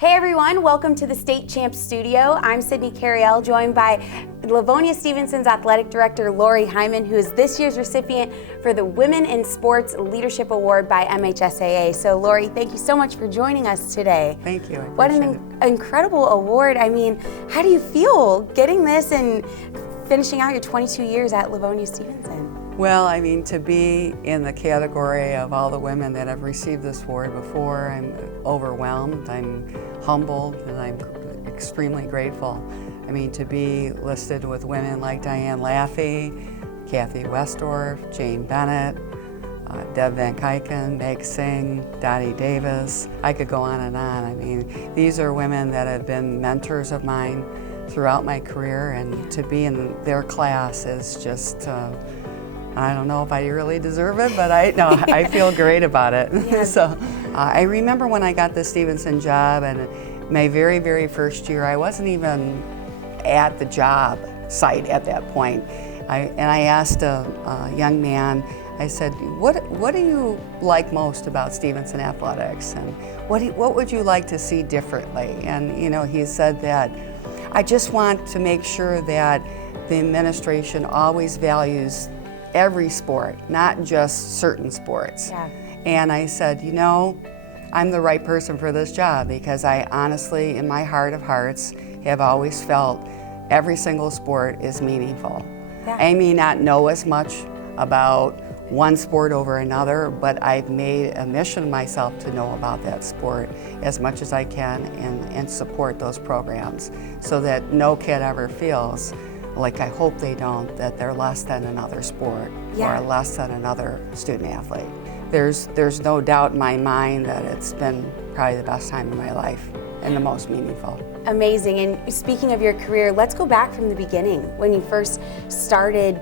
Hey everyone, welcome to the State Champs Studio. I'm Sydney Cariel, joined by Livonia Stevenson's Athletic Director, Lori Hyman, who is this year's recipient for the Women in Sports Leadership Award by MHSAA. So Lori, thank you so much for joining us today. Thank you. What an incredible award. I mean, how do you feel getting this and finishing out your 22 years at Livonia Stevenson? Well, I mean, to be in the category of all the women that have received this award before, I'm overwhelmed, I'm humbled, and I'm extremely grateful. I mean, to be listed with women like Diane Laffey, Kathy Westdorf, Jane Bennett, Deb Van Kyken, Meg Singh, Dottie Davis. I could go on and on. I mean, these are women that have been mentors of mine throughout my career, and to be in their class is just, I don't know if I really deserve it, but I feel great about it. Yeah. So I remember when I got the Stevenson job, and my very, very first year, I wasn't even at the job site at that point. I asked a young man, I said, what do you like most about Stevenson athletics, and what would you like to see differently? And he said that, I just want to make sure that the administration always values every sport, not just certain sports. Yeah. And I said, I'm the right person for this job, because I honestly, in my heart of hearts, have always felt every single sport is meaningful. Yeah. I may not know as much about one sport over another, but I've made a mission of myself to know about that sport as much as I can and support those programs so that no kid ever feels like, I hope they don't, that they're less than another sport. Yeah. Or less than another student athlete. There's no doubt in my mind that it's been probably the best time of my life and the most meaningful. Amazing. And speaking of your career, let's go back from the beginning when you first started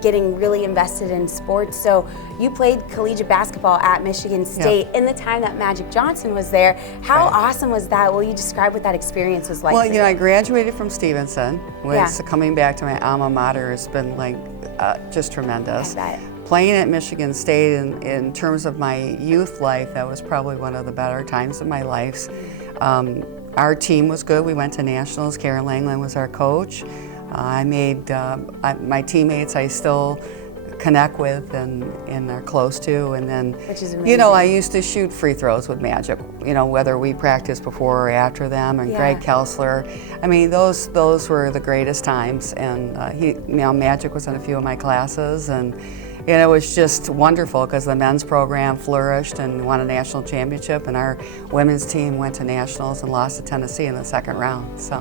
getting really invested in sports. So you played collegiate basketball at Michigan State in the time that Magic Johnson was there. How awesome was that? Will you describe what that experience was like? Well, I graduated from Stevenson, which coming back to my alma mater has been like just tremendous. I bet. Playing at Michigan State in terms of my youth life, that was probably one of the better times of my life. Our team was good. We went to nationals. Karen Langland was our coach. I made my teammates I still connect with and are close to. And then, which is amazing. I used to shoot free throws with Magic, whether we practiced before or after them. And Greg Kelsler. I mean, those were the greatest times. And Magic was in a few of my classes, and it was just wonderful because the men's program flourished and won a national championship, and our women's team went to nationals and lost to Tennessee in the second round. So,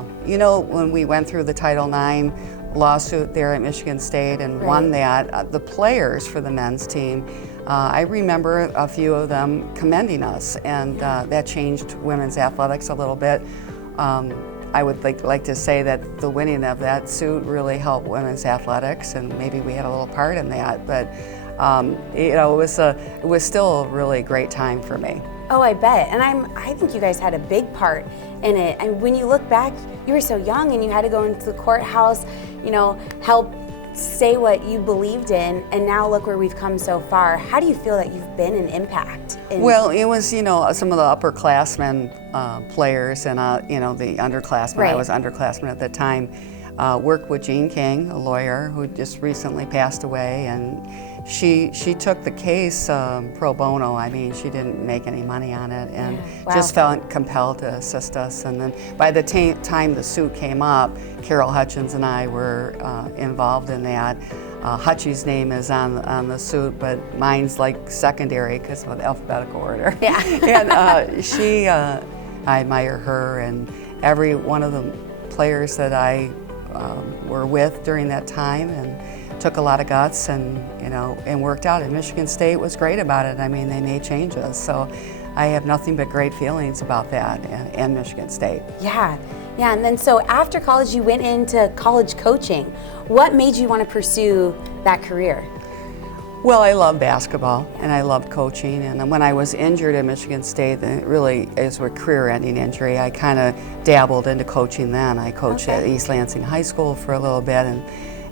when we went through the Title IX lawsuit there at Michigan State and won that, the players for the men's team, I remember a few of them commending us, and that changed women's athletics a little bit. I would like to say that the winning of that suit really helped women's athletics, and maybe we had a little part in that. But it was still a really great time for me. Oh, I bet. And I think you guys had a big part in it. And when you look back, you were so young and you had to go into the courthouse, help say what you believed in, and now look where we've come so far. How do you feel that you've been an impact? Well, it was, some of the upperclassmen players and, the underclassmen. I was underclassmen at the time. Worked with Jean King, a lawyer who just recently passed away, and she took the case pro bono. I mean, she didn't make any money on it, and just felt compelled to assist us. And then by the time the suit came up, Carol Hutchins and I were involved in that. Hutchie's name is on the suit, but mine's like secondary because of the alphabetical order. Yeah. And I admire her and every one of the players that I were with during that time, and took a lot of guts and worked out. And Michigan State was great about it. I mean, they made changes, so I have nothing but great feelings about that and Michigan State. Yeah, and then so after college you went into college coaching. What made you want to pursue that career? Well, I love basketball and I loved coaching, and when I was injured at Michigan State, it really is a career-ending injury. I kind of dabbled into coaching then. I coached at East Lansing High School for a little bit,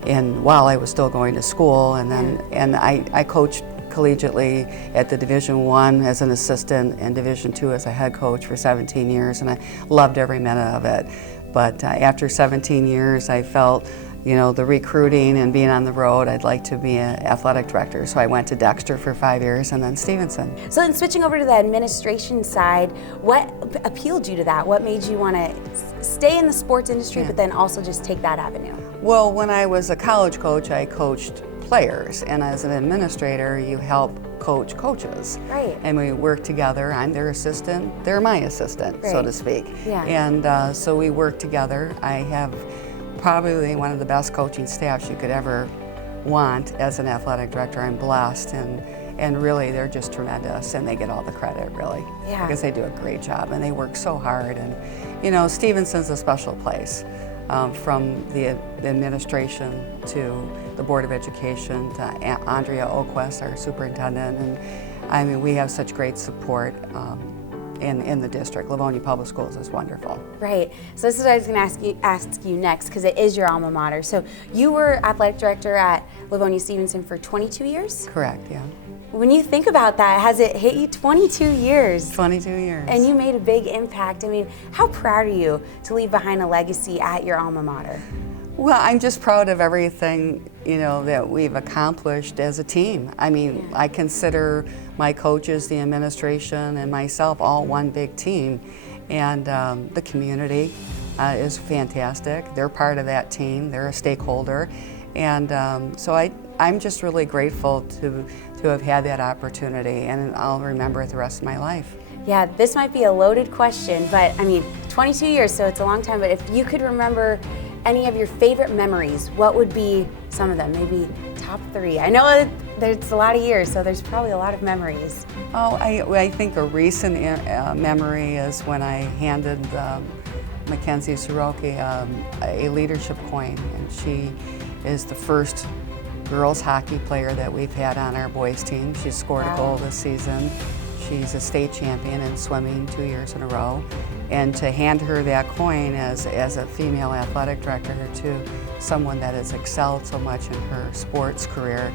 and while I was still going to school, and then I coached collegiately at the Division I as an assistant and Division II as a head coach for 17 years, and I loved every minute of it. But after 17 years, I felt, the recruiting and being on the road, I'd like to be an athletic director. So I went to Dexter for 5 years and then Stevenson. So then switching over to the administration side, what appealed you to that? What made you want to stay in the sports industry, but then also just take that avenue? Well, when I was a college coach, I coached players, and as an administrator, you help coach coaches. Right. And we work together. I'm their assistant, they're my assistant, so to speak. Yeah. And so we work together. I have probably one of the best coaching staffs you could ever want as an athletic director. I'm blessed, and really they're just tremendous, and they get all the credit, really. Yeah. Because they do a great job, and they work so hard. And Stevenson's a special place. From the administration to the Board of Education to Andrea Oquist, our superintendent, and I mean, we have such great support in the district. Livonia Public Schools is wonderful. Right. So this is what I was going to ask you next, because it is your alma mater. So you were athletic director at Livonia Stevenson for 22 years? Correct, yeah. When you think about that, has it hit you 22 years? 22 years. And you made a big impact. I mean, how proud are you to leave behind a legacy at your alma mater? Well, I'm just proud of everything, that we've accomplished as a team. I mean, I consider my coaches, the administration, and myself all one big team. And the community is fantastic. They're part of that team. They're a stakeholder. And so I'm just really grateful to have had that opportunity, and I'll remember it the rest of my life. Yeah, this might be a loaded question, but I mean, 22 years, so it's a long time, but if you could remember any of your favorite memories, what would be some of them? Maybe top 3. I know there's a lot of years, so there's probably a lot of memories. Oh, I think a recent memory is when I handed Mackenzie Soroki a leadership coin, and she is the first girls hockey player that we've had on our boys team. She's scored a goal this season. She's a state champion in swimming 2 years in a row. And to hand her that coin as a female athletic director to someone that has excelled so much in her sports career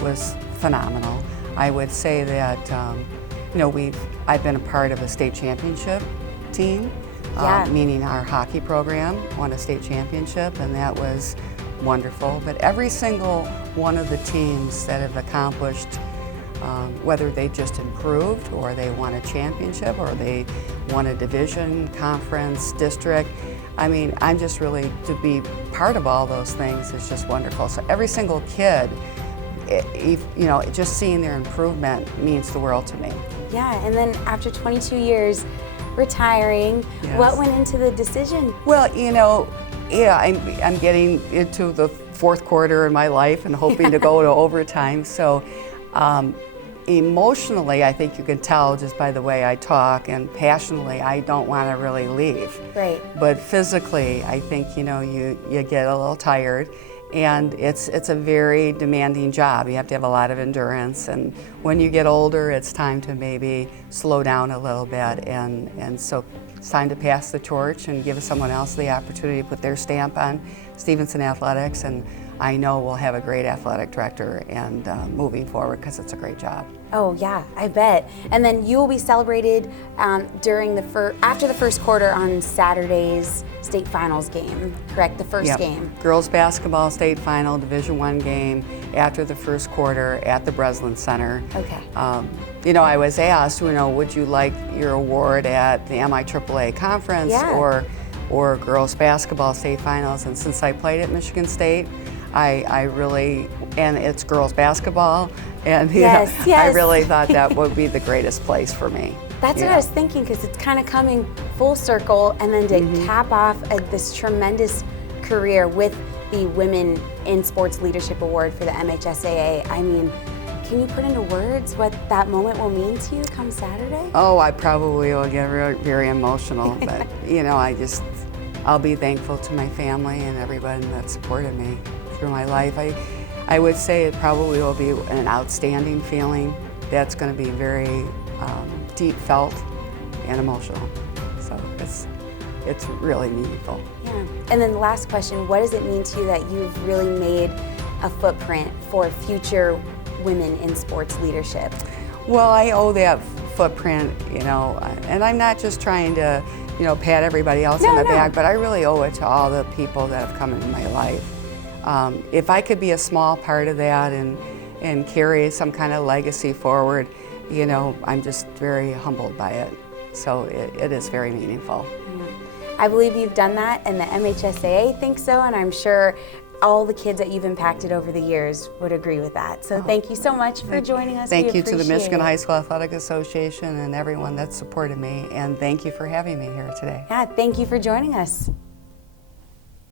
was phenomenal. I would say that I've been a part of a state championship team, meaning our hockey program won a state championship, and that was wonderful. But every single one of the teams that have accomplished, whether they just improved or they won a championship or they won a division, conference, district, I mean, I'm just really, to be part of all those things is just wonderful. So every single kid, just seeing their improvement means the world to me. Yeah, and then after 22 years retiring, what went into the decision? Well, I'm getting into the fourth quarter in my life and hoping to go to overtime. So emotionally, I think you can tell just by the way I talk, and passionately, I don't want to really leave. Right. But physically, I think, you get a little tired, and it's a very demanding job. You have to have a lot of endurance, and when you get older, it's time to maybe slow down a little bit, and so it's time to pass the torch and give someone else the opportunity to put their stamp on Stevenson Athletics, and I know we'll have a great athletic director and moving forward, because it's a great job. Oh yeah, I bet. And then you will be celebrated after the first quarter on Saturday's state finals game, correct? The first game. Girls basketball state final, Division I game after the first quarter at the Breslin Center. Okay. I was asked, would you like your award at the MIAAA conference or girls basketball state finals? And since I played at Michigan State, I really, and it's girls basketball, and I really thought that would be the greatest place for me. That's what I was thinking, because it's kind of coming full circle, and then to cap off this tremendous career with the Women in Sports Leadership Award for the MHSAA. I mean, can you put into words what that moment will mean to you come Saturday? Oh, I probably will get very emotional, but I'll be thankful to my family and everybody that supported me through my life. I would say it probably will be an outstanding feeling that's going to be very deep felt and emotional. So it's really meaningful. Yeah. And then the last question, what does it mean to you that you've really made a footprint for future women in sports leadership? Well, I owe that footprint, and I'm not just trying to, pat everybody else on the back, but I really owe it to all the people that have come into my life. If I could be a small part of that and carry some kind of legacy forward, I'm just very humbled by it. So it is very meaningful. I believe you've done that, and the MHSAA thinks so, and I'm sure all the kids that you've impacted over the years would agree with that. So thank you so much for joining us. Thank you to the Michigan High School Athletic Association and everyone that supported me, and thank you for having me here today. Yeah, thank you for joining us.